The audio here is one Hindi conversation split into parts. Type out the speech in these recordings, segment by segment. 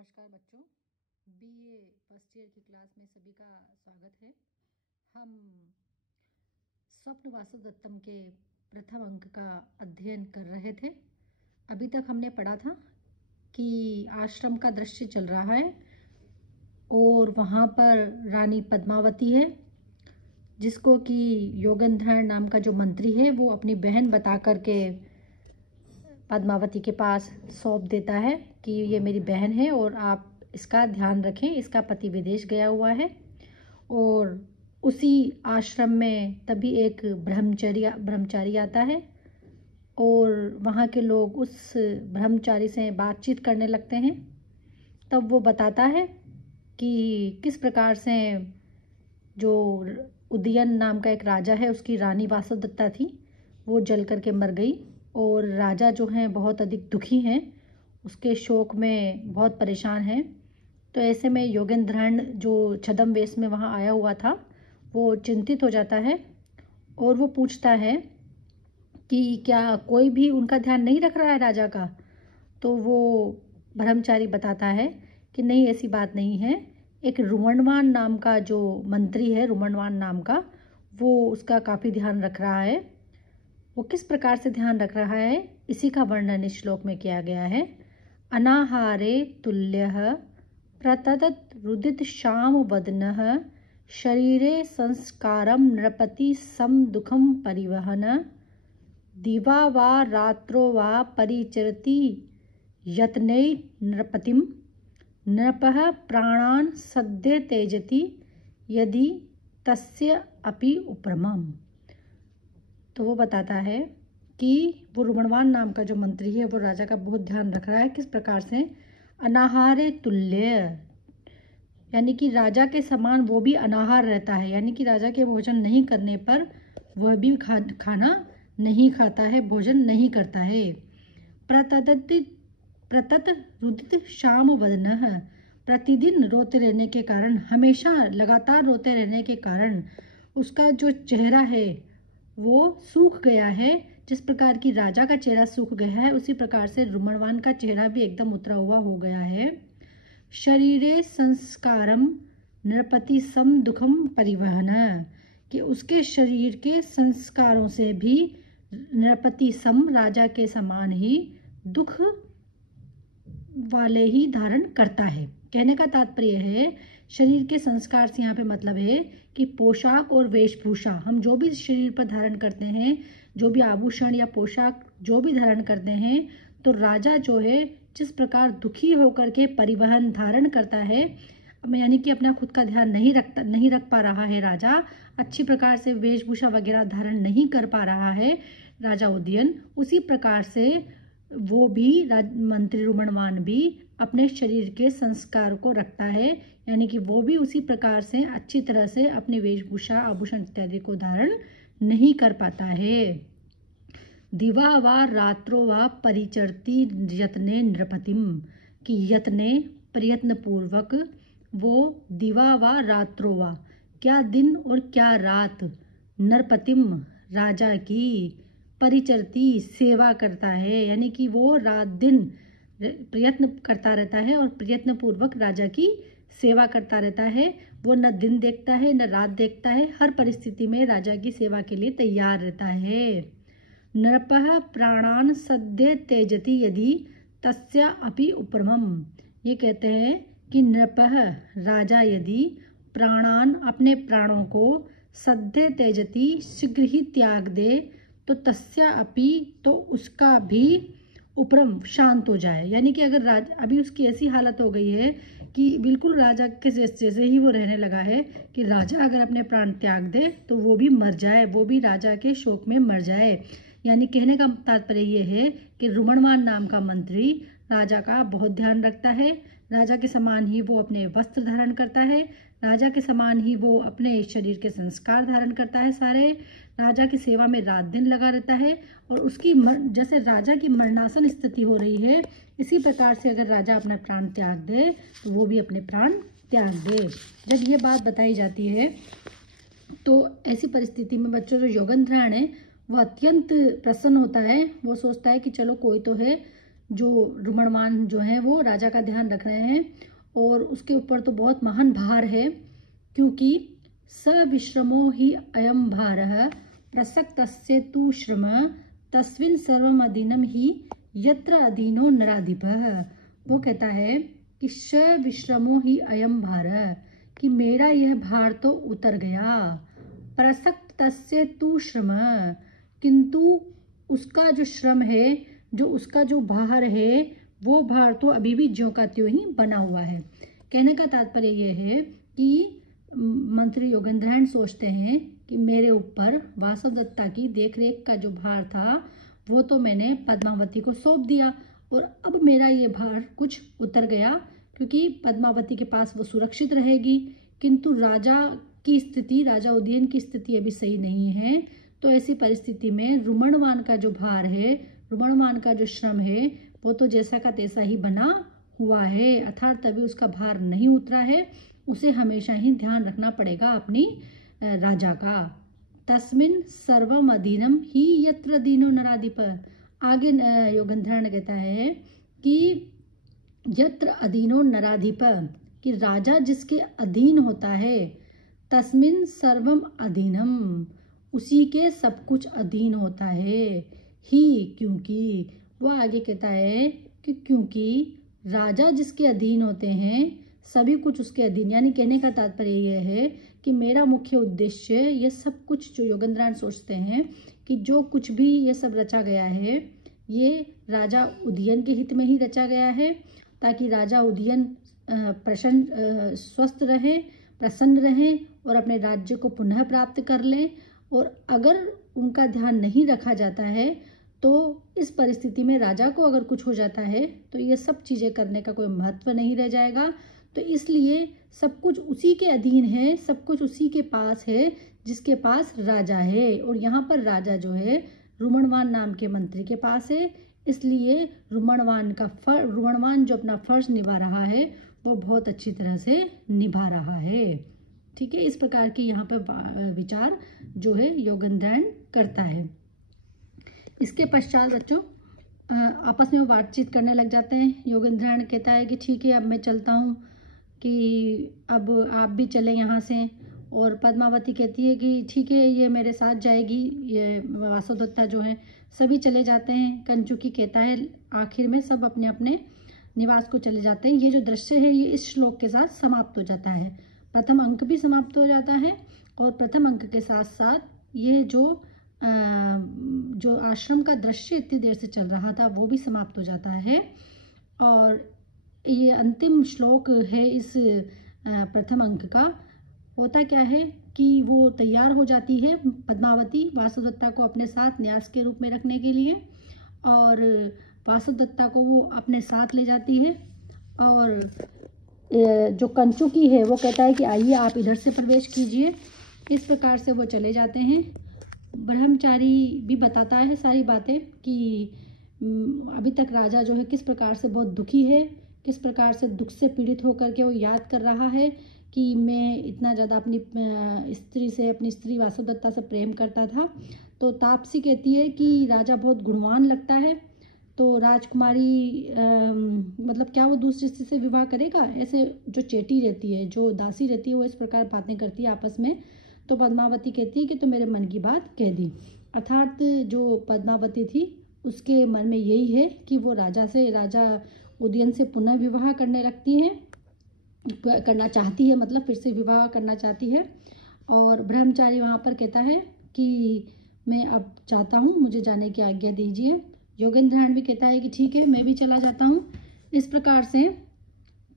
नमस्कार बच्चों, बीए फर्स्ट ईयर की क्लास में सभी का स्वागत है। हम स्वप्न वासुदत्तम के प्रथम अंक का अध्ययन कर रहे थे। अभी तक हमने पढ़ा था कि आश्रम का दृश्य चल रहा है और वहाँ पर रानी पद्मावती है, जिसको कि योगेंद्र नाम का जो मंत्री है वो अपनी बहन बता करके पद्मावती के पास सौंप देता है कि ये मेरी बहन है और आप इसका ध्यान रखें, इसका पति विदेश गया हुआ है। और उसी आश्रम में तभी एक ब्रह्मचारी आता है और वहाँ के लोग उस ब्रह्मचारी से बातचीत करने लगते हैं। तब वो बताता है कि किस प्रकार से जो उदयन नाम का एक राजा है, उसकी रानी वासुदत्ता थी, वो जल करके मर गई और राजा जो हैं बहुत अधिक दुखी हैं, उसके शोक में बहुत परेशान हैं। तो ऐसे में योगेंद्रन जो छद्म वेश में वहाँ आया हुआ था, वो चिंतित हो जाता है और वो पूछता है कि क्या कोई भी उनका ध्यान नहीं रख रहा है राजा का। तो वो ब्रह्मचारी बताता है कि नहीं, ऐसी बात नहीं है। एक रुमणवान नाम का जो मंत्री है, रुमणवान नाम का, वो उसका काफ़ी ध्यान रख रहा है। वो किस प्रकार से ध्यान रख रहा है, इसी का वर्णन इस श्लोक में किया गया है। अनाहारे तुल्यः प्रतदत् रुदित श्याम वदनः शरीरे संस्कारम नृपति सम दुखम परिवहन दिवा वा रात्रो वा परिचरति यत्नै नृपतिम नृपः प्राणान् सद्ये त्यजति यदि तस्य अपि उपरमम्। तो वो बताता है कि वो रुमणवान नाम का जो मंत्री है वो राजा का बहुत ध्यान रख रहा है। किस प्रकार से? अनाहारे तुल्य, यानी कि राजा के समान वो भी अनाहार रहता है, यानी कि राजा के भोजन नहीं करने पर वह भी खाना नहीं खाता है, भोजन नहीं करता है। प्रतत रुदित श्याम वदनः, प्रतिदिन रोते रहने के कारण, हमेशा लगातार रोते रहने के कारण उसका जो चेहरा है वो सूख गया है। जिस प्रकार की राजा का चेहरा सूख गया है, उसी प्रकार से रुमणवान का चेहरा भी एकदम उतरा हुआ हो गया है। शरीरे संस्कारम नृपति सम दुखम परिवहन, कि उसके शरीर के संस्कारों से भी नृपति सम, राजा के समान ही दुख वाले ही धारण करता है। कहने का तात्पर्य है, शरीर के संस्कार से यहाँ पे मतलब है कि पोशाक और वेशभूषा, हम जो भी शरीर पर धारण करते हैं, जो भी आभूषण या पोशाक जो भी धारण करते हैं, तो राजा जो है जिस प्रकार दुखी होकर के परिवहन धारण करता है, यानी कि अपना खुद का ध्यान नहीं रख पा रहा है राजा, अच्छी प्रकार से वेशभूषा वगैरह धारण नहीं कर पा रहा है राजा उदयन, उसी प्रकार से वो भी मंत्री रुमणवान भी अपने शरीर के संस्कार को रखता है, यानी कि वो भी उसी प्रकार से अच्छी तरह से अपनी वेशभूषा, आभूषण इत्यादि को धारण नहीं कर पाता है। दिवा वा रात्रो वा परिचरति यत्ने नृपतिम, कि यत्ने प्रयत्न पूर्वक वो दिवा वा रात्रो वा, क्या दिन और क्या रात, नरपतिम, राजा की, परिचरती, सेवा करता है, यानी कि वो रात दिन प्रयत्न करता रहता है और प्रयत्न पूर्वक राजा की सेवा करता रहता है। वो न दिन देखता है न रात देखता है, हर परिस्थिति में राजा की सेवा के लिए तैयार रहता है। नृपः प्राणान सद्ये त्यजति यदि तस्य अपि उपरमम्, ये कहते हैं कि नृपः, राजा, यदि प्राणान, अपने प्राणों को, सद्ये त्यजति, शीघ्र ही त्याग दे, तो तस्य अपि, तो उसका भी, उपरम, शांत हो जाए, यानी कि अगर राजा, अभी उसकी ऐसी हालत हो गई है कि बिल्कुल राजा के जैसे ही वो रहने लगा है कि राजा अगर अपने प्राण त्याग दे तो वो भी मर जाए, वो भी राजा के शोक में मर जाए। यानी कहने का तात्पर्य ये है कि रुमणवान नाम का मंत्री राजा का बहुत ध्यान रखता है, राजा के समान ही वो अपने वस्त्र धारण करता है, राजा के समान ही वो अपने शरीर के संस्कार धारण करता है, सारे राजा की सेवा में रात दिन लगा रहता है। और उसकी जैसे राजा की मरणासन स्थिति हो रही है, इसी प्रकार से अगर राजा अपना प्राण त्याग दे तो वो भी अपने प्राण त्याग दे। जब ये बात बताई जाती है तो ऐसी परिस्थिति में बच्चों, जो योगेंद्रन है वो अत्यंत प्रसन्न होता है। वो सोचता है कि चलो कोई तो है जो रुमणवान जो हैं वो राजा का ध्यान रख रहे हैं और उसके ऊपर तो बहुत महान भार है, क्योंकि सविश्रमो ही अयम भारः प्रसक्तस्य तु श्रम तस्मिन् सर्वम अधीनम ही यत्र अधीनो नराधिपः। वो कहता है कि सविश्रमो ही अयम भारः, कि मेरा यह भार तो उतर गया। प्रसक्तस्य तु श्रम, किंतु उसका जो श्रम है, जो उसका जो भार है, वो भार तो अभी भी ज्यों का त्यों ही बना हुआ है। कहने का तात्पर्य यह है कि मंत्री योगेंद्रन सोचते हैं कि मेरे ऊपर वासवदत्ता की देखरेख का जो भार था वो तो मैंने पद्मावती को सौंप दिया और अब मेरा ये भार कुछ उतर गया, क्योंकि पद्मावती के पास वो सुरक्षित रहेगी। किंतु राजा की स्थिति, राजा उदयन की स्थिति अभी सही नहीं है। तो ऐसी परिस्थिति में रुमणवान का जो भार है, रुमणवान का जो श्रम है, वो तो जैसा का तैसा ही बना हुआ है, अर्थात तभी उसका भार नहीं उतरा है। उसे हमेशा ही ध्यान रखना पड़ेगा अपनी राजा का। तस्मिन् सर्वम अधीनम ही यत्र दीनो नराधिप। आगे योगेंद्रन कहता है कि यत्र अधीनो नराधिप, कि राजा जिसके अधीन होता है, तस्मिन् सर्वम अधीनम, उसी के सब कुछ अधीन होता है। ही, क्योंकि, वो आगे कहता है कि क्योंकि राजा जिसके अधीन होते हैं सभी कुछ उसके अधीन। यानी कहने का तात्पर्य यह है कि मेरा मुख्य उद्देश्य, ये सब कुछ जो योगेंद्रन सोचते हैं कि जो कुछ भी ये सब रचा गया है ये राजा उदयन के हित में ही रचा गया है, ताकि राजा उदयन स्वस्थ रहे, प्रसन्न रहे और अपने राज्य को पुनः प्राप्त कर लें। और अगर उनका ध्यान नहीं रखा जाता है तो इस परिस्थिति में राजा को अगर कुछ हो जाता है तो ये सब चीज़ें करने का कोई महत्व नहीं रह जाएगा। तो इसलिए सब कुछ उसी के अधीन है, सब कुछ उसी के पास है जिसके पास राजा है। और यहाँ पर राजा जो है रुमणवान नाम के मंत्री के पास है, इसलिए रुमणवान जो अपना फर्ज निभा रहा है वो बहुत अच्छी तरह से निभा रहा है। ठीक है, इस प्रकार की यहाँ पर विचार जो है योगेंद्रन करता है। इसके पश्चात बच्चों आपस में बातचीत करने लग जाते हैं। योगेंद्रन कहता है कि ठीक है, अब मैं चलता हूँ, कि अब आप भी चलें यहाँ से। और पद्मावती कहती है कि ठीक है, ये मेरे साथ जाएगी। ये वासवदत्ता जो है सभी चले जाते हैं। कंचुकी कहता है आखिर में सब अपने अपने निवास को चले जाते हैं। ये जो दृश्य है ये इस श्लोक के साथ समाप्त हो जाता है। प्रथम अंक भी समाप्त हो जाता है और प्रथम अंक के साथ साथ ये जो आश्रम का दृश्य इतनी देर से चल रहा था वो भी समाप्त हो जाता है। और ये अंतिम श्लोक है इस प्रथम अंक का। होता क्या है कि वो तैयार हो जाती है पद्मावती वासवदत्ता को अपने साथ न्यास के रूप में रखने के लिए, और वासवदत्ता को वो अपने साथ ले जाती है। और जो कंचुकी है वो कहता है कि आइए आप इधर से प्रवेश कीजिए। इस प्रकार से वो चले जाते हैं। ब्रह्मचारी भी बताता है सारी बातें कि अभी तक राजा जो है किस प्रकार से बहुत दुखी है, किस प्रकार से दुख से पीड़ित होकर के वो याद कर रहा है कि मैं इतना ज़्यादा अपनी स्त्री वासवदत्ता से प्रेम करता था। तो तापसी कहती है कि राजा बहुत गुणवान लगता है, तो राजकुमारी मतलब क्या वो दूसरी स्त्री से विवाह करेगा? ऐसे जो चेटी रहती है, जो दासी रहती है, वो इस प्रकार बातें करती है आपस में। तो पद्मावती कहती है कि तो मेरे मन की बात कह दी। अर्थात जो पद्मावती थी उसके मन में यही है कि वो राजा उदयन से पुनः विवाह करना चाहती है, मतलब फिर से विवाह करना चाहती है। और ब्रह्मचारी वहाँ पर कहता है कि मैं अब चाहता हूँ, मुझे जाने की आज्ञा दीजिए। योगेंद्रन भी कहता है कि ठीक है, मैं भी चला जाता हूँ। इस प्रकार से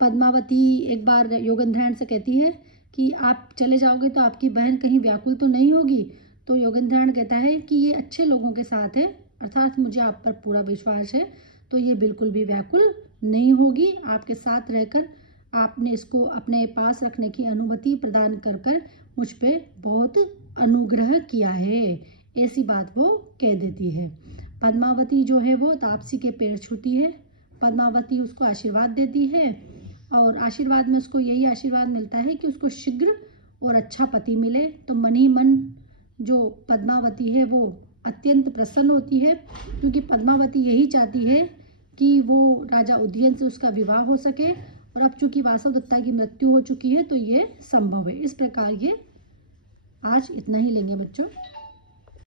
पद्मावती एक बार योगेंद्रन से कहती है कि आप चले जाओगे तो आपकी बहन कहीं व्याकुल तो नहीं होगी? तो योगेंद्रन कहता है कि ये अच्छे लोगों के साथ है, अर्थात मुझे आप पर पूरा विश्वास है, तो ये बिल्कुल भी व्याकुल नहीं होगी। आपके साथ रहकर आपने इसको अपने पास रखने की अनुमति प्रदान कर मुझ पे बहुत अनुग्रह किया है, ऐसी बात वो कह देती है। पद्मावती जो है वो तापसी के पैर छूती है। पद्मावती उसको आशीर्वाद देती है और आशीर्वाद में उसको यही आशीर्वाद मिलता है कि उसको शीघ्र और अच्छा पति मिले। तो मन ही मन जो पद्मावती है वो अत्यंत प्रसन्न होती है, क्योंकि पद्मावती यही चाहती है कि वो राजा उदयन से उसका विवाह हो सके, और अब चूंकि वासवदत्ता की मृत्यु हो चुकी है तो ये संभव है। इस प्रकार ये आज इतना ही लेंगे बच्चों।